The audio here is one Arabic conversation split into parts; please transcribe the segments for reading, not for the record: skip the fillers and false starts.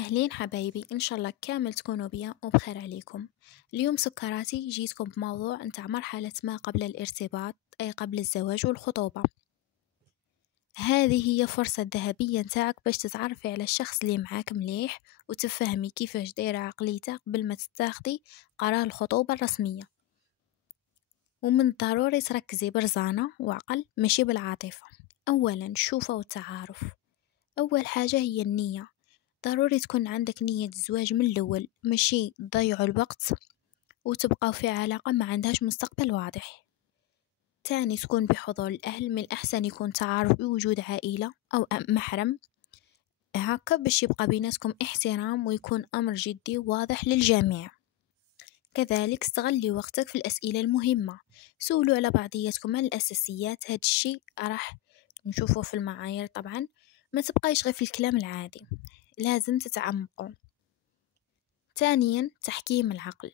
أهلين حبايبي، إن شاء الله كامل تكونوا بيا وبخير عليكم. اليوم سكراتي جيتكم بموضوع نتاع مرحلة ما قبل الارتباط، أي قبل الزواج والخطوبة. هذه هي فرصة ذهبية نتاعك باش تتعرفي على الشخص اللي معاك مليح وتفهمي كيفاش دايرة عقليته قبل ما تتاخدي قرار الخطوبة الرسمية. ومن الضروري تركزي برزانة وعقل ماشي بالعاطفة. أولا شوفوا التعارف. أول حاجة هي النية، ضروري تكون عندك نية الزواج من الأول، ماشي تضيعوا الوقت وتبقى في علاقة ما عندهاش مستقبل واضح. تاني تكون بحضور الأهل، من الأحسن يكون تعارف بوجود عائلة أو محرم، هكا باش يبقى بيناتكم احترام ويكون أمر جدي واضح للجميع. كذلك استغلي وقتك في الأسئلة المهمة، سولوا على بعضياتكم عن الأساسيات. هاد الشي راح نشوفه في المعايير طبعا، ما تبقايش غير في الكلام العادي، لازم تتعمقوا. ثانيا تحكيم العقل،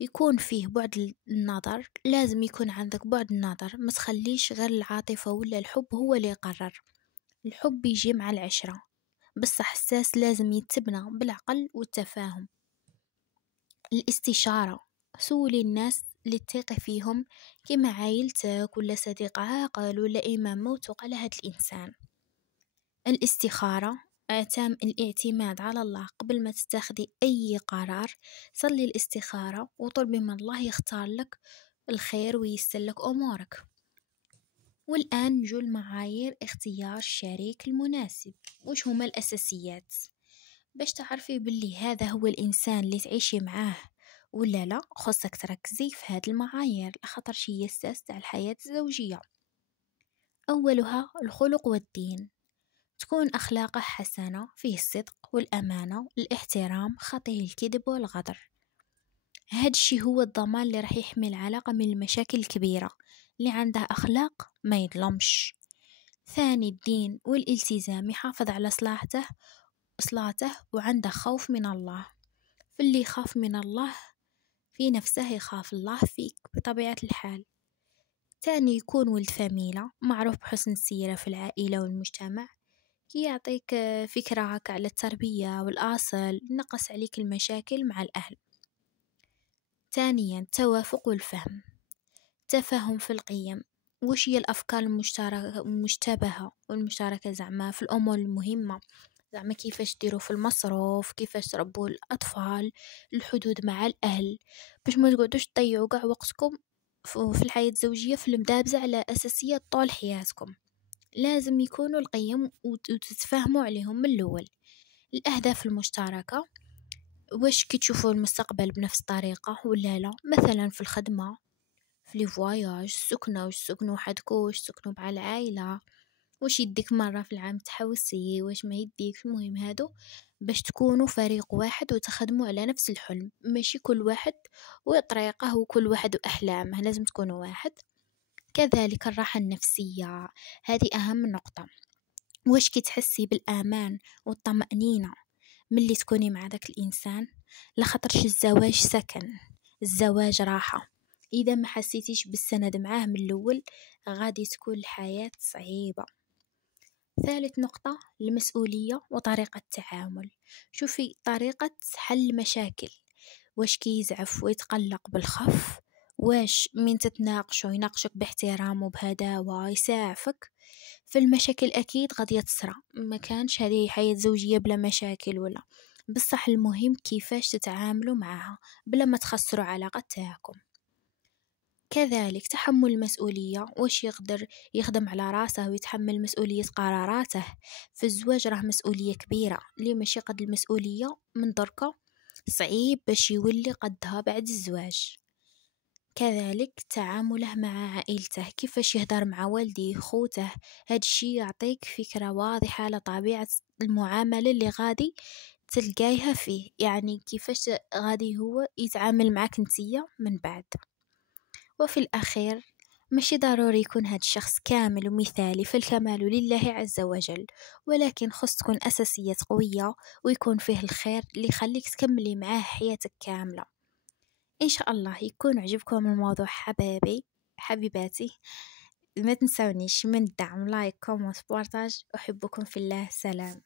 يكون فيه بعد النظر، لازم يكون عندك بعد النظر، ما تخليش غير العاطفة ولا الحب هو اللي يقرر. الحب يجي مع العشرة، بس حساس لازم يتبنى بالعقل والتفاهم. الاستشارة، سولي الناس اللي تثقي فيهم كما عائلتك ولا صديق عاقل ولا إمام موثوق على هذا الإنسان. الاستخارة، الاعتماد على الله قبل ما تتخذي أي قرار. صلي الاستخارة وطلبي من الله يختار لك الخير وييسر لك أمورك. والآن نجو لمعايير اختيار الشريك المناسب. وش هما الأساسيات باش تعرفي باللي هذا هو الإنسان اللي تعيشي معاه ولا لا؟ خصك تركزي في هذه المعايير لخطر هي الأساس تاع الحياة الزوجية. أولها الخلق والدين، تكون أخلاقه حسنة، فيه الصدق والأمانة، الاحترام، خطيه الكذب والغدر. هاد الشي هو الضمان اللي راح يحمي العلاقة من المشاكل الكبيرة. اللي عنده أخلاق ما يظلمش. ثاني الدين والالتزام، يحافظ على صلاته وعنده خوف من الله. فاللي يخاف من الله في نفسه يخاف الله فيك بطبيعة الحال. ثاني يكون ولد فاميلة، معروف بحسن السيرة في العائلة والمجتمع، كي يعطيك فكرة هكا على التربية والأصل، نقص عليك المشاكل مع الأهل. ثانيا التوافق والفهم، تفهم في القيم، وش هي الأفكار المشتبهة والمشتركة زعما في الأمور المهمة، زعما كيفاش ديروا في المصروف، كيفاش تربوا الأطفال، الحدود مع الأهل، باش ما تقعدوش تضيعوا قاع وقتكم في الحياة الزوجية في المدابزة على أساسيات طول حياتكم. لازم يكونوا القيم وتتفاهموا عليهم من الأول. الأهداف المشتركة، واش كي تشوفوا المستقبل بنفس الطريقة ولا لا؟ مثلا في الخدمة، في لي فواياج، السكنة، واش تسكنوا وحدكم، واش تسكنوا مع العائلة، واش يديك مرة في العام تحوسي، واش ما يديك. المهم هادو باش تكونوا فريق واحد وتخدموا على نفس الحلم، ماشي كل واحد وطريقه وكل واحد وأحلامه، لازم تكونوا واحد. كذلك الراحة النفسية، هذه أهم نقطة. واش كي تحسي بالأمان والطمأنينة ملي تكوني مع ذاك الإنسان؟ لخطرش الزواج سكن، الزواج راحة. إذا ما حسيتيش بالسند معاه من الأول غادي تكون الحياة صعيبة. ثالث نقطة المسؤولية وطريقة التعامل. شوفي طريقة حل المشاكل، واش كي يزعف ويتقلق بالخف، واش من تتناقشوا يناقشك باحترام وبهداوة يساعفك في المشاكل. أكيد غادي تصرى، ما كانش هذه حياة زوجية بلا مشاكل ولا، بصح المهم كيفاش تتعاملوا معها بلا ما تخسروا علاقة تاعكم. كذلك تحمل المسؤولية، واش يقدر يخدم على راسه ويتحمل مسؤولية قراراته. في الزواج راه مسؤولية كبيرة، اللي ماشي قد المسؤولية من دركا صعيب باش يولي قدها بعد الزواج. كذلك تعامله مع عائلته، كيفاش يهدر مع والديه خوته، هاد الشي يعطيك فكرة واضحة على طبيعة المعاملة اللي غادي تلقايها فيه، يعني كيفاش غادي هو يتعامل معك نتيا من بعد. وفي الأخير ماشي ضروري يكون هاد الشخص كامل ومثالي، فالكمال لله عز وجل، ولكن خص تكون أساسيات قوية ويكون فيه الخير اللي يخليك تكملي معاه حياتك كاملة. إن شاء الله يكون عجبكم الموضوع حبيباتي، ما تنسونيش من الدعم، لايك، كومنت، بارتاج. أحبكم في الله، سلام.